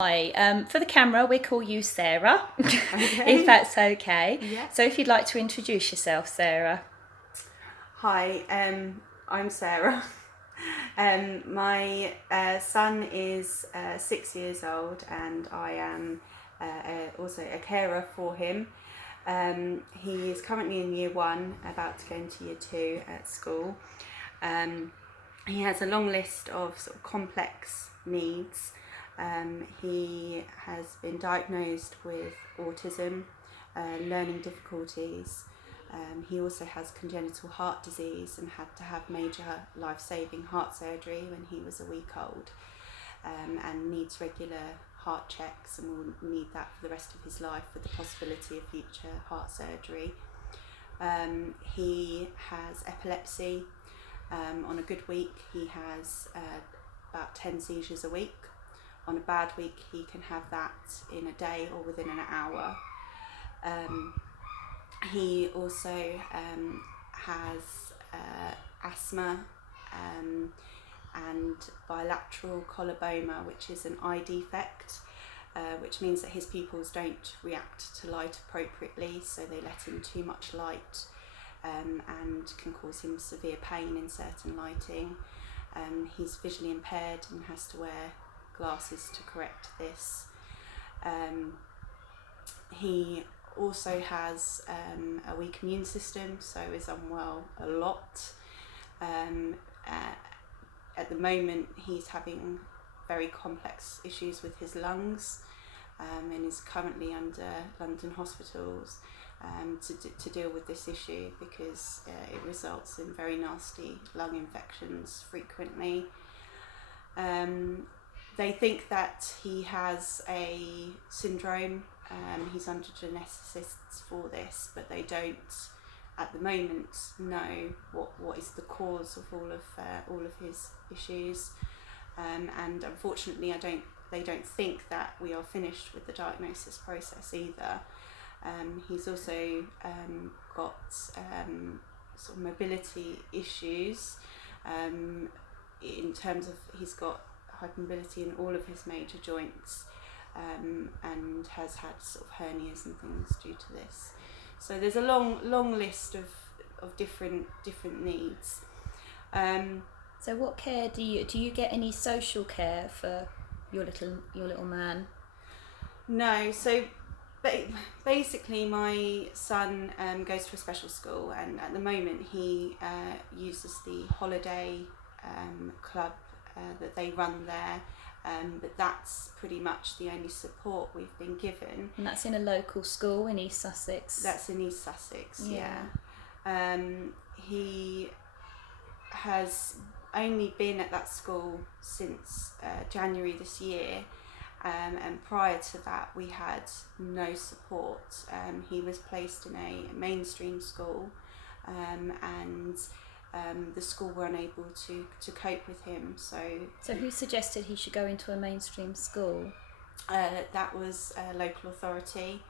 Hi, for the camera, we call you Sarah, Okay. if that's okay. Yeah. So if you'd like to introduce yourself, Sarah. Hi, I'm Sarah. My son is 6 years old, and I am also a carer for him. He is currently in year 1, about to go into year 2 at school. He has a long list of sort of complex needs. He has been diagnosed with autism, learning difficulties. He also has congenital heart disease and had to have major life-saving heart surgery when he was a week old, and needs regular heart checks and will need that for the rest of his life with the possibility of future heart surgery. He has epilepsy. On a good week he has about 10 seizures a week. On a bad week he can have that in a day or within an hour. He also has asthma and bilateral coloboma, which is an eye defect, which means that his pupils don't react to light appropriately, so they let in too much light and can cause him severe pain in certain lighting. He's visually impaired and has to wear glasses to correct this. He also has a weak immune system, so is unwell a lot. At the moment he's having very complex issues with his lungs, and is currently under London hospitals to deal with this issue, because it results in very nasty lung infections frequently. They think that he has a syndrome. He's under geneticists for this, but they don't at the moment know what is the cause of all of his issues, and unfortunately they don't think that we are finished with the diagnosis process either. He's also got sort of mobility issues, in terms of he's got hypermobility in all of his major joints, and has had sort of hernias and things due to this. So there's a long list of different needs. So what care do you get any social care for your little man? No, so basically my son goes to a special school, and at the moment he uses the holiday club that they run there, but that's pretty much the only support we've been given. And that's in a local school in East Sussex? That's in East Sussex, Yeah. He has only been at that school since January this year, and prior to that we had no support. He was placed in a mainstream school, and the school were unable to cope with him. So who suggested he should go into a mainstream school? That was a local authority.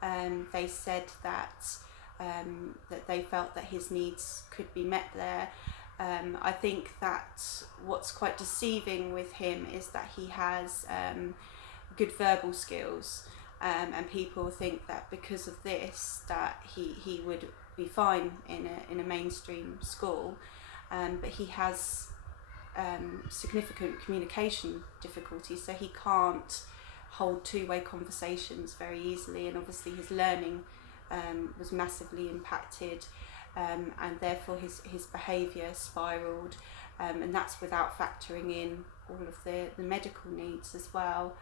They said that they felt that his needs could be met there. I think that what's quite deceiving with him is that he has good verbal skills, and people think that because of this that he would be fine in a mainstream school, but he has significant communication difficulties, so he can't hold two-way conversations very easily, and obviously his learning was massively impacted, and therefore his behaviour spiralled, and that's without factoring in all of the medical needs as well.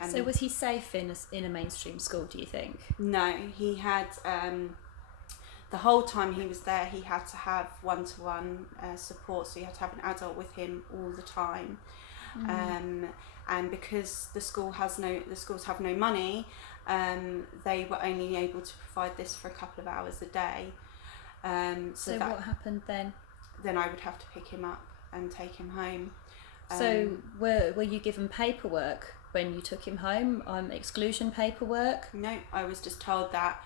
And so was he safe in a mainstream school, do you think? No, he had the whole time he was there he had to have one-to-one support, so he had to have an adult with him all the time. And because the schools have no money, they were only able to provide this for a couple of hours a day. So what happened then? Then I would have to pick him up and take him home. So were you given paperwork when you took him home, exclusion paperwork? No, I was just told that.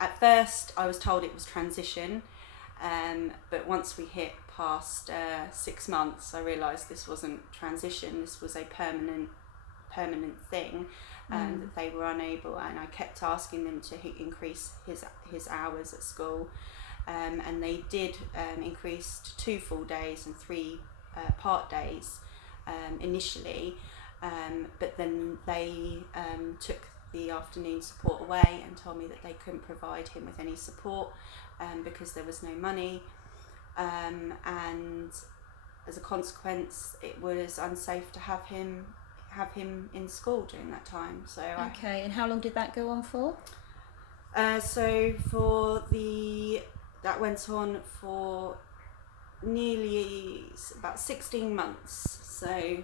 At first I was told it was transition, but once we hit past 6 months I realised this wasn't transition, this was a permanent permanent thing, that they were unable, and I kept asking them to increase his hours at school, and they did increase to 2 full days and 3 part days initially, but then they took the afternoon support away and told me that they couldn't provide him with any support because there was no money, and as a consequence it was unsafe to have him in school during that time. So Okay, and how long did that go on for? That went on for nearly about 16 months. So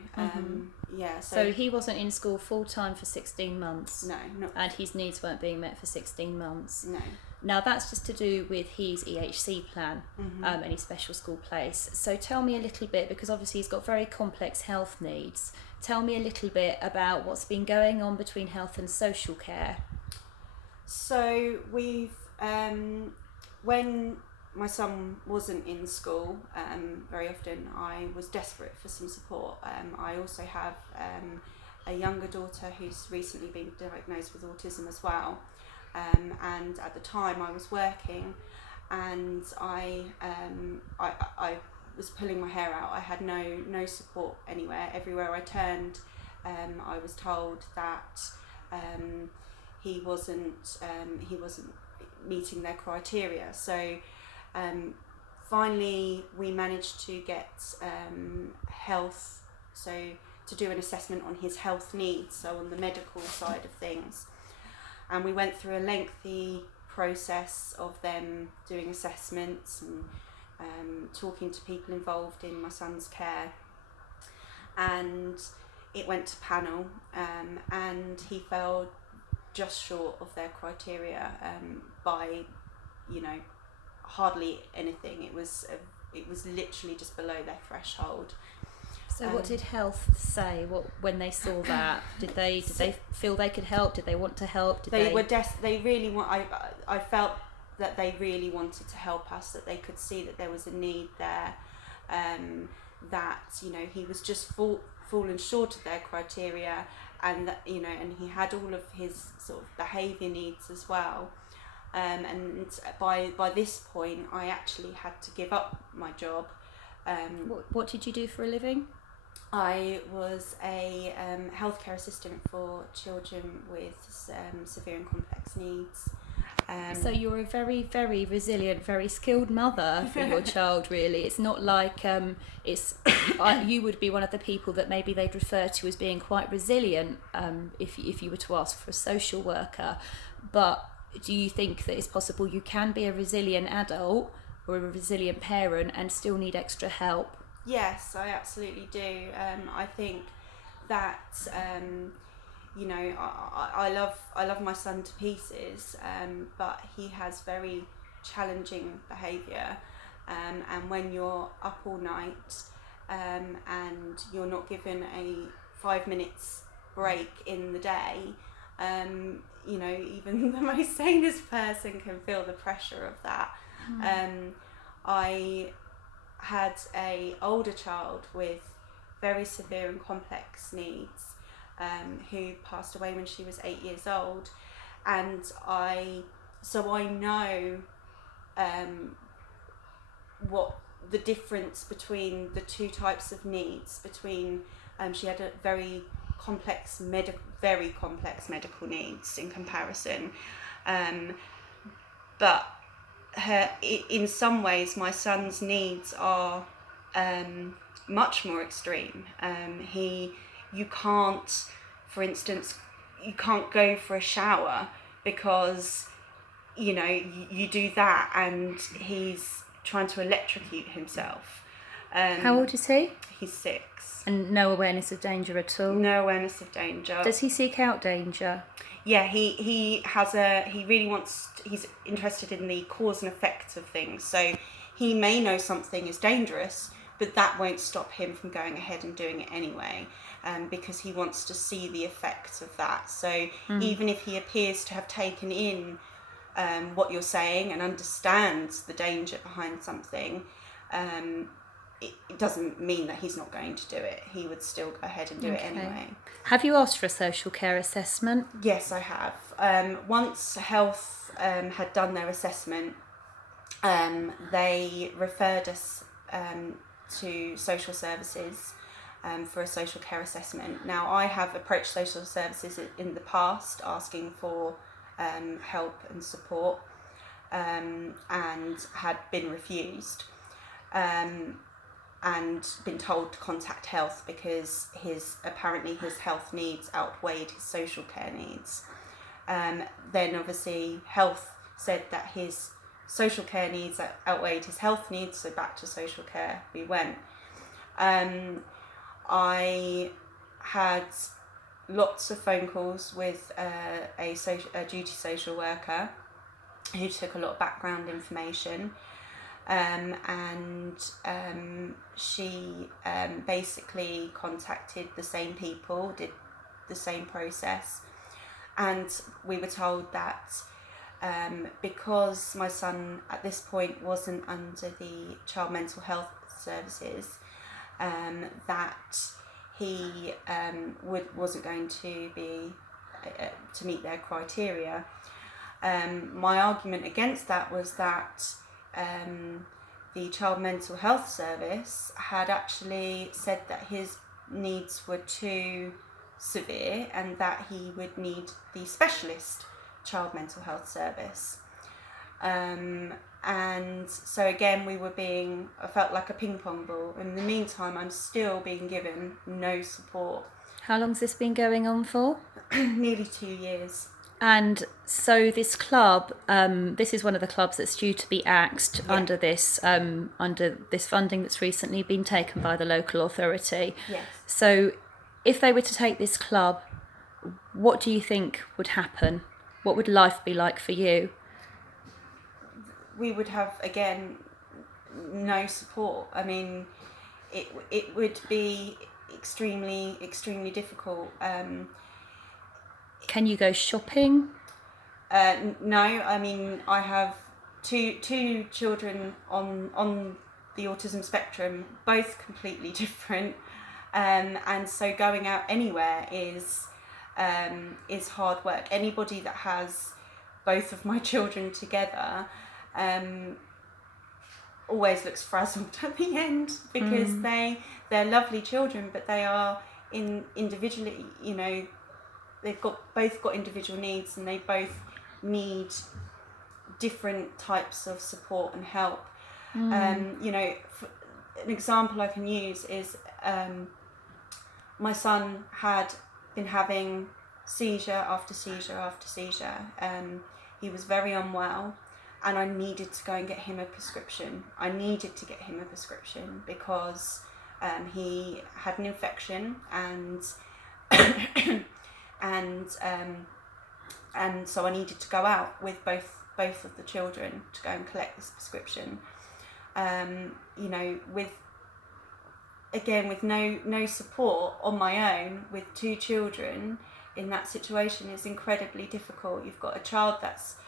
So he wasn't in school full time for 16 months. No, not. And his needs weren't being met for 16 months. No. Now that's just to do with his EHC plan, and his special school place. So tell me a little bit, because obviously he's got very complex health needs. Tell me a little bit about what's been going on between health and social care. So we've when my son wasn't in school, very often I was desperate for some support. I also have a younger daughter who's recently been diagnosed with autism as well, and at the time I was working, and I was pulling my hair out. I had no support anywhere. Everywhere I turned, I was told that he wasn't meeting their criteria. So finally we managed to get health, so to do an assessment on his health needs, so on the medical side of things, and we went through a lengthy process of them doing assessments and talking to people involved in my son's care, and it went to panel, and he fell just short of their criteria by hardly anything. It was literally just below their threshold. So what did health say? When they saw that, did they feel they could help? Did they want to help? They really want. I felt that they really wanted to help us. That they could see that there was a need there. That he was just fallen short of their criteria, and that and he had all of his sort of behaviour needs as well. And by this point, I actually had to give up my job. What did you do for a living? I was a healthcare assistant for children with severe and complex needs. So you're a very, very resilient, very skilled mother for your child, really. It's not like you would be one of the people that maybe they'd refer to as being quite resilient if you were to ask for a social worker. But do you think that it's possible you can be a resilient adult or a resilient parent and still need extra help? Yes, I absolutely do. I think that I love my son to pieces, but he has very challenging behaviour, and when you're up all night and you're not given a 5 minutes break in the day, even the most sanest person can feel the pressure of that. I had a older child with very severe and complex needs, who passed away when she was 8 years old, and I know what the difference between the two types of needs. Between she had a very complex medical needs in comparison, but in some ways my son's needs are much more extreme. For instance, you can't go for a shower because you do that and he's trying to electrocute himself. How old is he? He's 6. And no awareness of danger at all? No awareness of danger. Does he seek out danger? Yeah, he's interested in the cause and effect of things. So he may know something is dangerous, but that won't stop him from going ahead and doing it anyway, because he wants to see the effects of that. So even if he appears to have taken in what you're saying and understands the danger behind something, it doesn't mean that he's not going to do it. He would still go ahead and do it anyway. Have you asked for a social care assessment? Yes, I have. Once Health had done their assessment, they referred us to social services for a social care assessment. Now, I have approached social services in the past asking for help and support, and had been refused, and been told to contact Health because apparently his health needs outweighed his social care needs. Then obviously Health said that his social care needs outweighed his health needs, so back to social care we went. I had lots of phone calls with a duty social worker who took a lot of background information, and she basically contacted the same people, did the same process, and we were told that because my son at this point wasn't under the child mental health services, that he wasn't going to be to meet their criteria. My argument against that was that the child mental health service had actually said that his needs were too severe and that he would need the specialist child mental health service. And so again, I felt like a ping pong ball. In the meantime, I'm still being given no support. How long's this been going on for? Nearly 2 years. And so this club, this is one of the clubs that's due to be axed under this funding that's recently been taken by the local authority. Yes. So if they were to take this club, what do you think would happen? What would life be like for you? We would have, again, no support. I mean, it would be extremely, extremely difficult. Can you go shopping? No, I mean, I have two children on the autism spectrum, both completely different, and so going out anywhere is hard work. Anybody that has both of my children together always looks frazzled at the end, because they're lovely children, but they are individually, they've both got individual needs, and they both need different types of support and help. An example I can use is my son had been having seizure after seizure after seizure. He was very unwell, and I needed to go and get him a prescription. Because he had an infection, and and so I needed to go out with both of the children to go and collect this prescription. With no support on my own, with two children in that situation, is incredibly difficult. You've got a child that's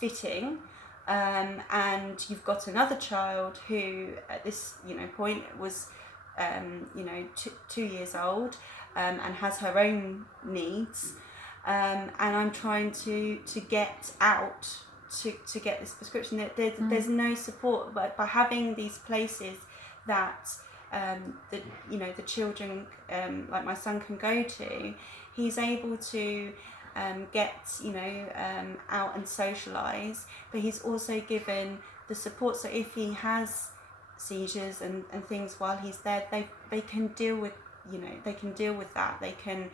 fitting, and you've got another child who at this point was 2 years old, and has her own needs, and I'm trying to get out to get this prescription. There's no support, but by having these places that the children, like my son, can go to, he's able to get out and socialise, but he's also given the support. So if he has seizures and things while he's there, they can deal with that. They can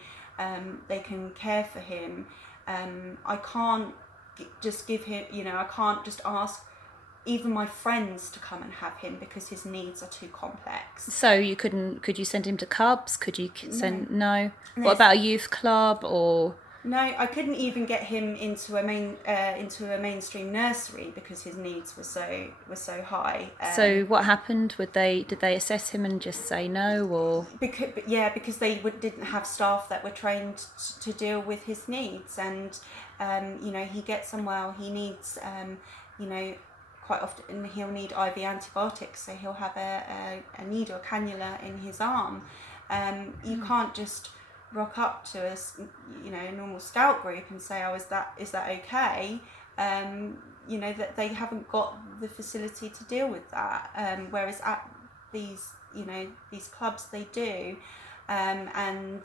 care for him. I can't just give him, I can't just ask even my friends to come and have him, because his needs are too complex. So could you send him to Cubs? Could you send, no? No. What about a youth club or? No, I couldn't even get him into a mainstream nursery, because his needs were so high. So what happened? Did they assess him and just say no, or? Because they didn't have staff that were trained to deal with his needs, and he gets unwell. He needs quite often he'll need IV antibiotics, so he'll have a needle, a cannula in his arm. You can't just rock up to a normal scout group and say, oh, is that okay? That they haven't got the facility to deal with that. Whereas at these clubs they do, and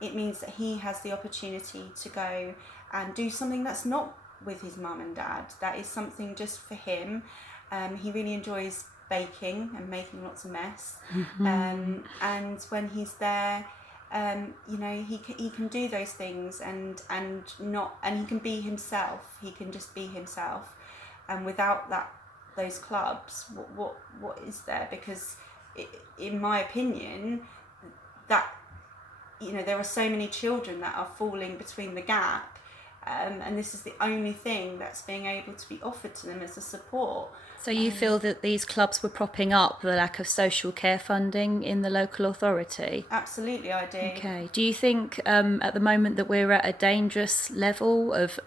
it means that he has the opportunity to go and do something that's not with his mum and dad. That is something just for him. He really enjoys baking and making lots of mess. And when he's there, he can do those things and he can be himself. He can just be himself. And without those clubs, what is there? Because in my opinion, that there are so many children that are falling between the gap, and this is the only thing that's being able to be offered to them as a support. So you feel that these clubs were propping up the lack of social care funding in the local authority? Absolutely, I do. Okay. Do you think at the moment that we're at a dangerous level of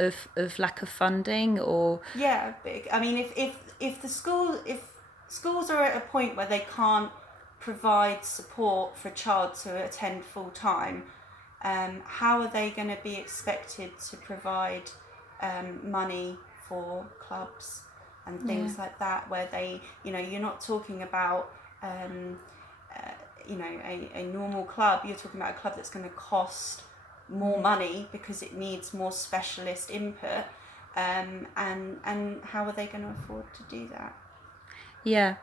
lack of funding, or? Yeah, I mean, if schools are at a point where they can't provide support for a child to attend full time, how are they going to be expected to provide money for clubs and things like that, where they, you're not talking about a normal club, you're talking about a club that's going to cost more money because it needs more specialist input, and how are they going to afford to do that? Yeah.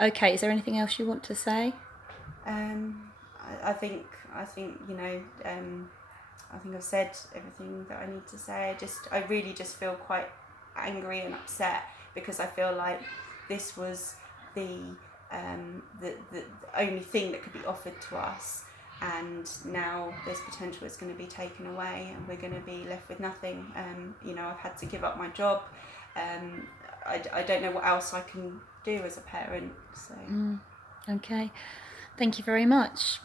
Okay, is there anything else you want to say? I think I think I've said everything that I need to say. I really just feel quite angry and upset, because I feel like this was the only thing that could be offered to us, and now there's potential it's going to be taken away and we're going to be left with nothing. I've had to give up my job. I don't know what else I can do as a parent. So. Okay, thank you very much.